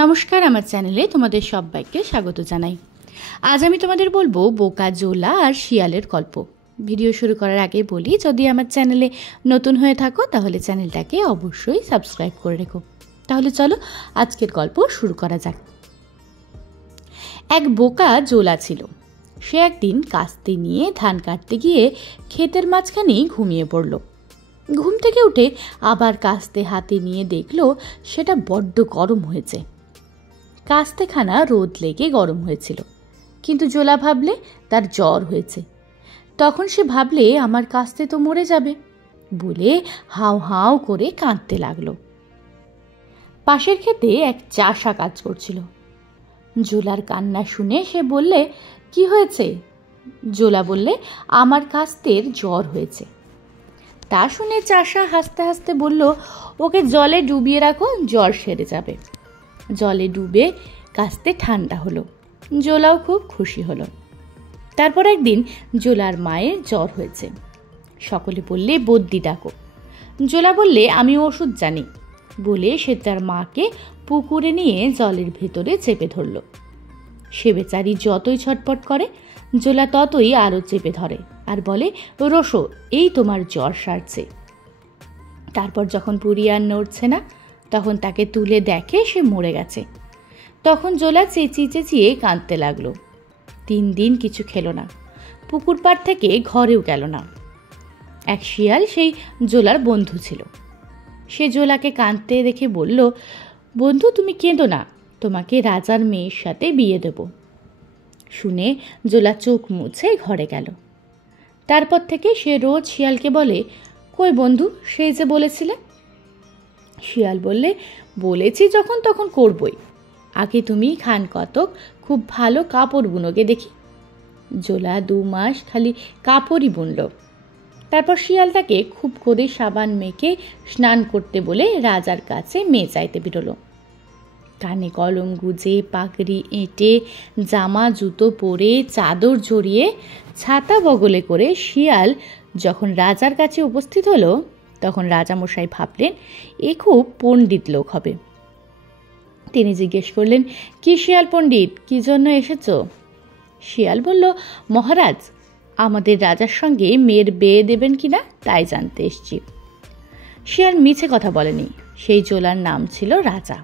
নমস্কার, আমার চ্যানেলে তোমাদের সবাইকে স্বাগত জানাই। আজ আমি তোমাদের বলবো বোকা জোলা আর শিয়ালের গল্প। ভিডিও শুরু করার আগে বলি, যদি আমার চ্যানেলে নতুন হয়ে থাকো তাহলে চ্যানেলটাকে অবশ্যই সাবস্ক্রাইব করে রেখো। তাহলে চলো আজকের গল্প শুরু করা যাক। এক বোকা জোলা ছিল। সে একদিন কাস্তে নিয়ে ধান কাটতে গিয়ে ক্ষেতের মাঝখানেই ঘুমিয়ে পড়ল। ঘুম থেকে উঠে আবার কাস্তে হাতে নিয়ে দেখলো সেটা বড্ড গরম হয়েছে। কাস্তেখানা রোদ লেগে গরম হয়েছিল, কিন্তু জোলা ভাবলে তার জ্বর হয়েছে। তখন সে ভাবলে আমার কাস্তে তো মরে যাবে বলে হাউ হাউ করে কাঁদতে লাগলো। পাশের ক্ষেতে এক চাষা কাজ করছিল। জোলার কান্না শুনে সে বললে, কি হয়েছে? জোলা বললে, আমার কাস্তের জ্বর হয়েছে। তা শুনে চাষা হাসতে হাসতে বলল, ওকে জলে ডুবিয়ে রাখো, জ্বর সেরে যাবে। জলে ডুবে কাস্তে ঠান্ডা হলো। জোলাও খুব খুশি হলো। তারপর একদিন জোলার মায়ের জ্বর হয়েছে। সকলে বললে, বদ্যি ডাকো। জোলা বললে, আমি ওষুধ জানি বলে সে তার মাকে পুকুরে নিয়ে জলের ভেতরে চেপে ধরল। সে বেচারি যতই ছটপট করে, জোলা ততই আরও চেপে ধরে আর বলে, রোসো, এই তোমার জ্বর সারছে। তারপর যখন পুরি আর নড়ছে না, তখন তাকে তুলে দেখে সে মরে গেছে। তখন জোলা চেঁচিয়ে চেঁচিয়ে কাঁদতে লাগলো। 3 দিন কিছু খেলো না, পুকুর পাড় থেকে ঘরেও গেল না। এক শিয়াল সেই জোলার বন্ধু ছিল। সে জোলাকে কাঁদতে দেখে বলল, বন্ধু, তুমি কেঁদো না, তোমাকে রাজার মেয়ের সাথে বিয়ে দেব। শুনে জোলা চোখ মুছে ঘরে গেল। তারপর থেকে সে রোজ শিয়ালকে বলে, কই বন্ধু, সেই যে বলেছিলে? শিয়াল বললে, বলেছি যখন তখন করবই, আগে তুমি খান কতক খুব ভালো কাপড় বুনোগে দেখি। জোলা 2 মাস খালি কাপড়ই বুনল। তারপর শিয়াল তাকে খুব করে সাবান মেখে স্নান করতে বলে রাজার কাছে মেয়ে চাইতে বেরোলো। কানে কলম গুজে, পাগড়ি এঁটে, জামা জুতো পরে, চাদর জড়িয়ে, ছাতা বগলে করে শিয়াল যখন রাজার কাছে উপস্থিত হলো, তখন রাজামশাই ভাবলেন এ খুব পণ্ডিত লোক হবে। তিনি জিজ্ঞেস করলেন, কি শিয়াল পণ্ডিত, কি জন্য এসেছ? শিয়াল বলল, মহারাজ, আমাদের রাজার সঙ্গে মেয়ের বিয়ে দেবেন কিনা তাই জানতে এসেছি। শিয়াল মিছে কথা বলেনি। সেই জোলার নাম ছিল রাজা।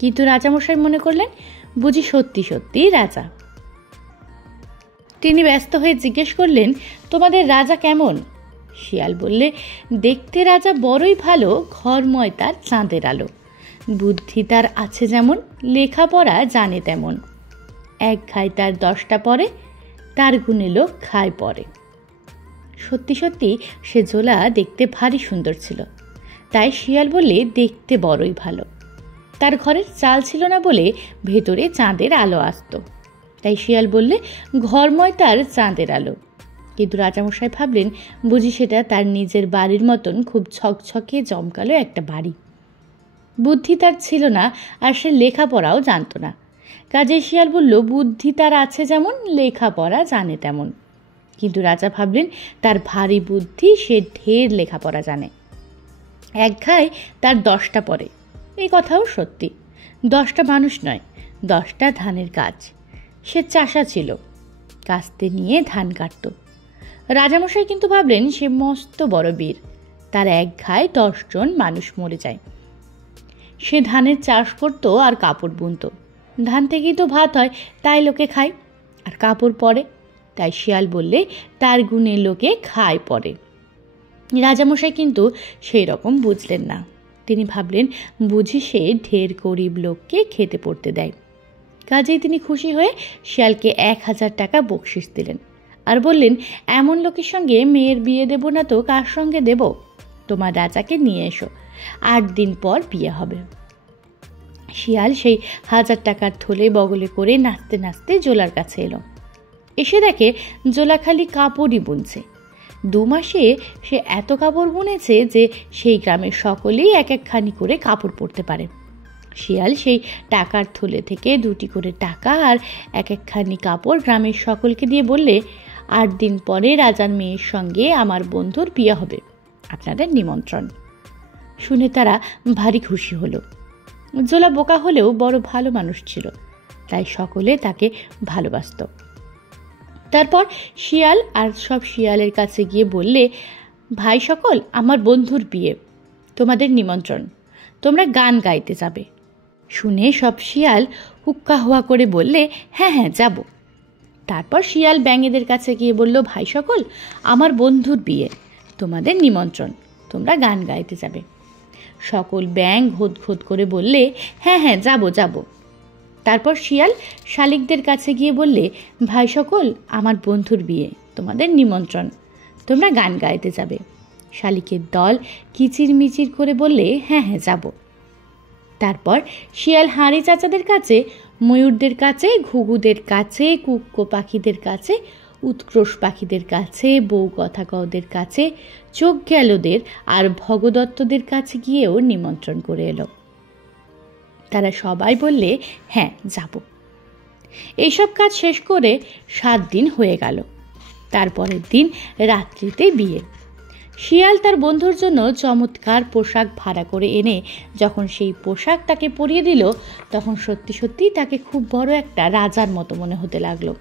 কিন্তু রাজামশাই মনে করলেন বুঝি সত্যি সত্যি রাজা। তিনি ব্যস্ত হয়ে জিজ্ঞেস করলেন, তোমাদের রাজা কেমন? শিয়াল বললে, দেখতে রাজা বড়ই ভালো, ঘরময় তার চাঁদের আলো। বুদ্ধি তার আছে যেমন, লেখাপড়া জানে তেমন। এক খায় তার 10টা পরে, তার গুণে লোক খায় পরে। সত্যি সত্যি সে জোলা দেখতে ভারী সুন্দর ছিল। তাই শিয়াল বললে, দেখতে বড়ই ভালো। তার ঘরের চাল ছিল না বলে ভেতরে চাঁদের আলো আসত। তাই শিয়াল বললে, ঘরময় তার চাঁদের আলো। কিন্তু রাজামশাই ভাবলেন বুঝি সেটা তার নিজের বাড়ির মতন খুব ছকছকে জমকালো একটা বাড়ি। বুদ্ধি তার ছিল না, আর সে লেখাপড়াও জানত না। কাজে শিয়াল বলল, বুদ্ধি তার আছে যেমন, লেখাপড়া জানে তেমন। কিন্তু রাজা ভাবলেন তার ভারী বুদ্ধি, সে ঢের লেখাপড়া জানে। এক ঘায়ে তার 10টা পরে, এই কথাও সত্যি। 10টা মানুষ নয়, 10টা ধানের গাছ। সে চাষা ছিল, কাস্তে নিয়ে ধান কাটত। রাজামশাই কিন্তু ভাবলেন সে মস্ত বড় বীর, তার এক ঘায়ে 10 জন মানুষ মরে যায়। সে ধানের চাষ করত আর কাপড় বুনত। ধান থেকেই তো ভাত হয়, তাই লোকে খায়, আর কাপড় পরে। তাই শিয়াল বললে তার গুণে লোকে খায় পরে। রাজামশাই কিন্তু সেই রকম বুঝলেন না। তিনি ভাবলেন বুঝি সে ঢের গরিব লোককে খেতে পড়তে দেয়। কাজেই তিনি খুশি হয়ে শিয়ালকে 1000 টাকা বকশিস দিলেন আর বললেন, এমন লোকের সঙ্গে মেয়ের বিয়ে দেব না তো কার সঙ্গে দেব? তোমার রাজাকে নিয়ে এসো, 8 দিন পর বিয়ে হবে। শিয়াল সেই 1000 টাকার থলে বগলে করে নাচতে নাচতে জোলার কাছে এলো। এসে দেখে জোলা খালি কাপড়ই বুনছে। 2 মাসে সে এত কাপড় বুনেছে যে সেই গ্রামের সকলেই এক একখানি করে কাপড় পরতে পারে। শিয়াল সেই টাকার থলে থেকে 2টি করে টাকা আর এক একখানি কাপড় গ্রামের সকলকে দিয়ে বললে, 8 দিন পরে রাজার মেয়ের সঙ্গে আমার বন্ধুর বিয়ে হবে, আপনাদের নিমন্ত্রণ। শুনে তারা ভারী খুশি হলো। জোলা বোকা হলেও বড় ভালো মানুষ ছিল, তাই সকলে তাকে ভালোবাসত। তারপর শিয়াল আর সব শিয়ালের কাছে গিয়ে বললে, ভাই সকল, আমার বন্ধুর বিয়ে, তোমাদের নিমন্ত্রণ, তোমরা গান গাইতে যাবে। শুনে সব শিয়াল হুক্কা হুয়া করে বললে, হ্যাঁ হ্যাঁ যাব। তারপর শিয়াল ব্যাঙেদের কাছে গিয়ে বলল, ভাই সকল, আমার বন্ধুর বিয়ে, তোমাদের নিমন্ত্রণ, তোমরা গান গাইতে যাবে। সকল ব্যাঙ ঘোদ ঘোদ করে বললে, হ্যাঁ হ্যাঁ যাব যাব। তারপর শিয়াল শালিকদের কাছে গিয়ে বললে, ভাই সকল, আমার বন্ধুর বিয়ে, তোমাদের নিমন্ত্রণ, তোমরা গান গাইতে যাবে। শালিকের দল কিচির মিচির করে বললে, হ্যাঁ হ্যাঁ যাব। তারপর শিয়াল হাঁড়ি চাচাদের কাছে, ময়ূরদের কাছে, ঘুঘুদের কাছে, কুক্কো পাখিদের কাছে, উৎক্রোশ পাখিদের কাছে, বউ কথা কওদের কাছে, চোখ গেলদের আর ভগদত্তদের কাছে গিয়েও নিমন্ত্রণ করে এলো। তারা সবাই বললে, হ্যাঁ যাব। এইসব কাজ শেষ করে 7 দিন হয়ে গেল। তারপরের দিন রাত্রিতে বিয়ে। শিয়াল তার বন্ধুর জন্য চমৎকার পোশাক ভাড়া করে এনে যখন সেই পোশাক তাকে পরিয়ে দিল, তখন সত্যি সত্যি তাকে খুব বড় একটা রাজার মতো মনে হতে লাগলো।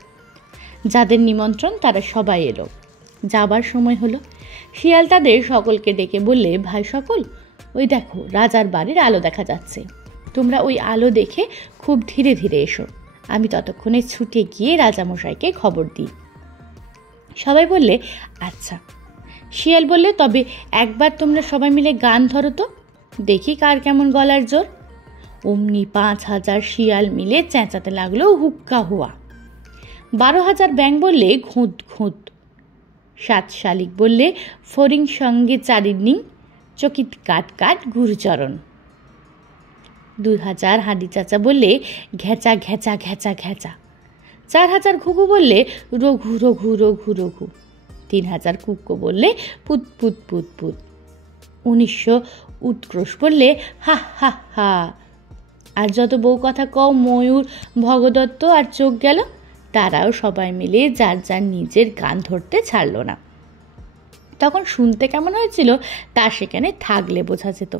যাদের নিমন্ত্রণ তারা সবাই এলো। যাবার সময় হলো। শিয়াল তাদের সকলকে ডেকে বললে, ভাই সকল, ওই দেখো রাজার বাড়ির আলো দেখা যাচ্ছে, তোমরা ওই আলো দেখে খুব ধীরে ধীরে এসো, আমি ততক্ষণে ছুটে গিয়ে রাজামশাইকে খবর দিই। সবাই বললে, আচ্ছা। শিয়াল বললে, তবে একবার তোমরা সবাই মিলে গান ধরো তো, দেখি কার কেমন গলার জোর। অমনি 5000 শিয়াল মিলে চেঁচাতে লাগলো হুক্কা হুয়া। 12,000 ব্যাঙ বললে ঘুঁত ঘুঁত। 7 শালিক বললে ফড়িং সঙ্গে চারিনিং, চকিত কাট কাট গুরুচরণ। 2000 হাঁড়ি চাচা বললে ঘেঁচা ঘেঁচা ঘেঁচা ঘেঁচা। 4000 ঘুঘু বললে রঘু রঘু রঘু রঘু। 3000 কুক্কো বললে পুত পুত পুত পুত। 1900 উৎক্রোশ বললে হা হা হা। আর যত বউ কথা কও, ময়ূর, ভগদত্ত আর চোখ গেল, তারাও সবাই মিলে যার যার নিজের গান ধরতে ছাড়ল না। তখন শুনতে কেমন হয়েছিল তা সেখানে থাকলে বোঝা যেত।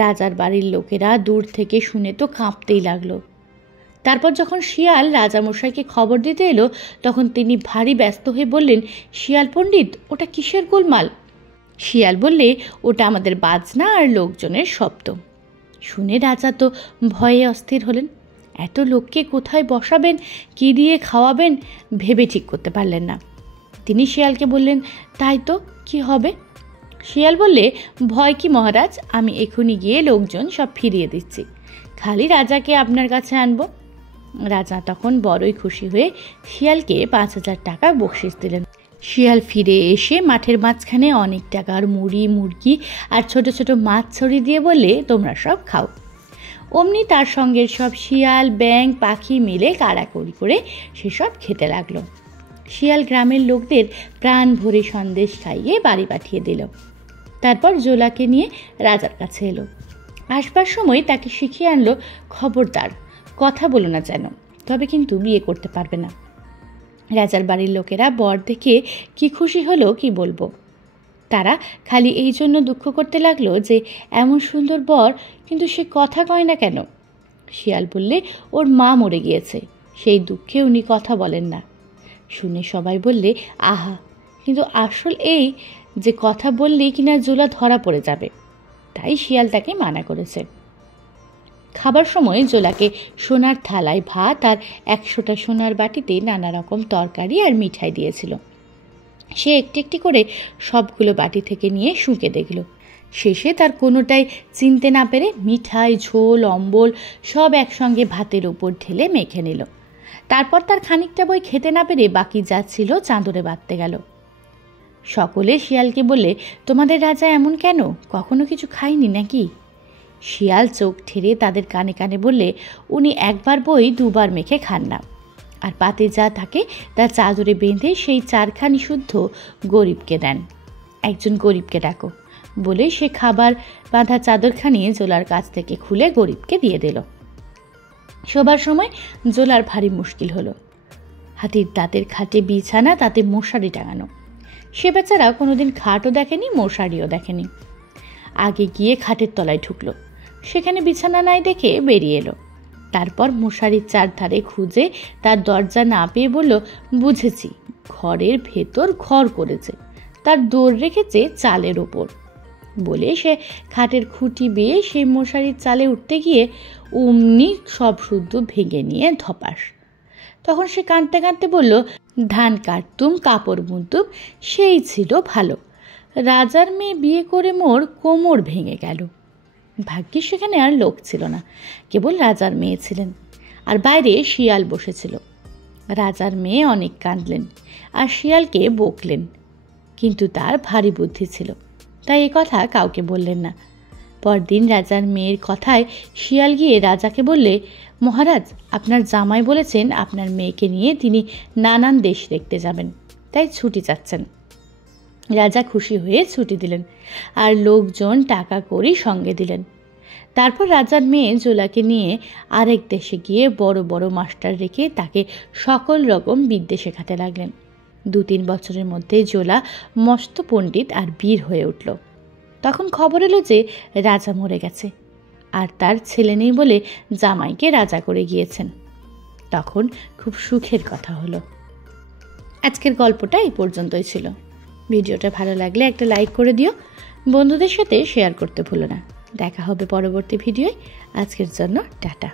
রাজার বাড়ির লোকেরা দূর থেকে শুনে তো কাঁপতেই লাগলো। তারপর যখন শিয়াল রাজামশাইকে খবর দিতে এলো, তখন তিনি ভারী ব্যস্ত হয়ে বললেন, শিয়াল পণ্ডিত, ওটা কিসের গোলমাল? শিয়াল বললে, ওটা আমাদের বাজনা আর লোকজনের শব্দ। শুনে রাজা তো ভয়ে অস্থির হলেন। এত লোককে কোথায় বসাবেন, কি দিয়ে খাওয়াবেন, ভেবে ঠিক করতে পারলেন না। তিনি শিয়ালকে বললেন, তাই তো, কি হবে? শিয়াল বললে, ভয় কি মহারাজ, আমি এখনই গিয়ে লোকজন সব ফিরিয়ে দিচ্ছি, খালি রাজাকে আপনার কাছে আনবো। রাজা তখন বড়ই খুশি হয়ে শিয়ালকে 5000 টাকা বকশিশ দিলেন। শিয়াল ফিরে এসে মাঠের মাঝখানে অনেক টাকার মুড়ি, মুরগি আর ছোট ছোট মাছ ছড়িয়ে দিয়ে বললে, তোমরা সব খাও। অমনি তার সঙ্গের সব শিয়াল, ব্যাঙ, পাখি মিলে কাড়াকড়ি করে সেসব খেতে লাগলো। শিয়াল গ্রামের লোকদের প্রাণ ভরে সন্দেশ খাইয়ে বাড়ি পাঠিয়ে দিল। তারপর জোলাকে নিয়ে রাজার কাছে এলো। আসবার সময় তাকে শিখিয়ে আনলো, খবরদার কথা বলো না যেন, তবে কিন্তু বিয়ে করতে পারবে না। রাজার বাড়ির লোকেরা বর দেখে কি খুশি হলো কি বলবো। তারা খালি এই জন্য দুঃখ করতে লাগলো যে এমন সুন্দর বর, কিন্তু সে কথা কয় না কেন। শিয়াল বললে, ওর মা মরে গিয়েছে, সেই দুঃখে উনি কথা বলেন না। শুনে সবাই বললে, আহা, কিন্তু আসল এই যে কথা বললেই কিনা জোলা ধরা পড়ে যাবে, তাই শিয়াল তাকে মানা করেছে। খাবার সময় জোলাকে সোনার থালায় ভাত আর 100টা সোনার বাটিতে নানা রকম তরকারি আর মিঠাই দিয়েছিল। সে একটি একটি করে সবগুলো বাটি থেকে নিয়ে শুঁকে দেখল। শেষে তার কোনোটাই চিনতে না পেরে মিঠাই, ঝোল, অম্বল সব একসঙ্গে ভাতের উপর ঢেলে মেখে নিল। তারপর তার খানিকটা বই খেতে না পেরে বাকি যা ছিল চাঁদরে বাঁধতে গেল। সকলে শিয়ালকে বললে, তোমাদের রাজা এমন কেন, কখনো কিছু খায়নি নাকি? শিয়াল চোখ ঠেরে তাদের কানে কানে বললে, উনি একবার বই 2 বার মেখে খান না, আর পাতে যা থাকে তা চাদরে বেঁধে সেই 4খানি শুদ্ধ গরিবকে দেন। একজন গরিবকে ডাকো বলে সে খাবার বাঁধা চাদরখানি জোলার কাছ থেকে খুলে গরিবকে দিয়ে দিল। শোবার সময় জোলার ভারী মুশকিল হলো। হাতির দাঁতের খাটে বিছানা, তাতে মশারি টাঙানো। সে বেচারা কোনোদিন খাটও দেখেনি, মশারিও দেখেনি। আগে গিয়ে খাটের তলায় ঢুকলো, সেখানে বিছানা নাই দেখে বেরিয়ে এলো। তারপর মশারির চারধারে খুঁজে তার দরজা না পেয়ে বলল, বুঝেছি, ঘরের ভেতর ঘর করেছে, তার দৌড় রেখেছে চালের ওপর। বলে সে খাটের খুঁটি বেয়ে সেই মশারির চালে উঠতে গিয়ে অমনি সব শুদ্ধ ভেঙে নিয়ে ধপাস। তখন সে কাঁদতে কাঁদতে বলল, ধান কাটতুম, কাপড় বুনতুম, সেই ছিল ভালো। রাজার মেয়ে বিয়ে করে মোর কোমর ভেঙে গেল। ভাগ্যিস সেখানে আর লোক ছিল না, কেবল রাজার মেয়ে ছিলেন, আর বাইরে শিয়াল বসেছিল। রাজার মেয়ে অনেক কাঁদলেন আর শিয়ালকে বকলেন, কিন্তু তার ভারী বুদ্ধি ছিল, তাই এ কথা কাউকে বললেন না। পরদিন রাজার মেয়ের কথায় শিয়াল গিয়ে রাজাকে বললে, মহারাজ, আপনার জামাই বলেছেন আপনার মেয়েকে নিয়ে তিনি নানান দেশ দেখতে যাবেন, তাই ছুটি চাচ্ছেন। রাজা খুশি হয়ে ছুটি দিলেন আর লোকজন টাকা কড়ি সঙ্গে দিলেন। তারপর রাজার মেয়ে জোলাকে নিয়ে আরেক দেশে গিয়ে বড় বড় মাস্টার রেখে তাকে সকল রকম বিদ্যে শেখাতে লাগলেন। 2-3 বছরের মধ্যে জোলা মস্ত পণ্ডিত আর বীর হয়ে উঠল। তখন খবর এলো যে রাজা মরে গেছে, আর তার ছেলে নেই বলে জামাইকে রাজা করে গিয়েছেন। তখন খুব সুখের কথা হলো। আজকের গল্পটা এই পর্যন্তই ছিল। ভিডিওটা ভালো লাগলে একটা লাইক করে দিও, বন্ধুদের সাথে শেয়ার করতে ভুলো না। দেখা হবে পরবর্তী ভিডিওয়। আজকের জন্য টাটা।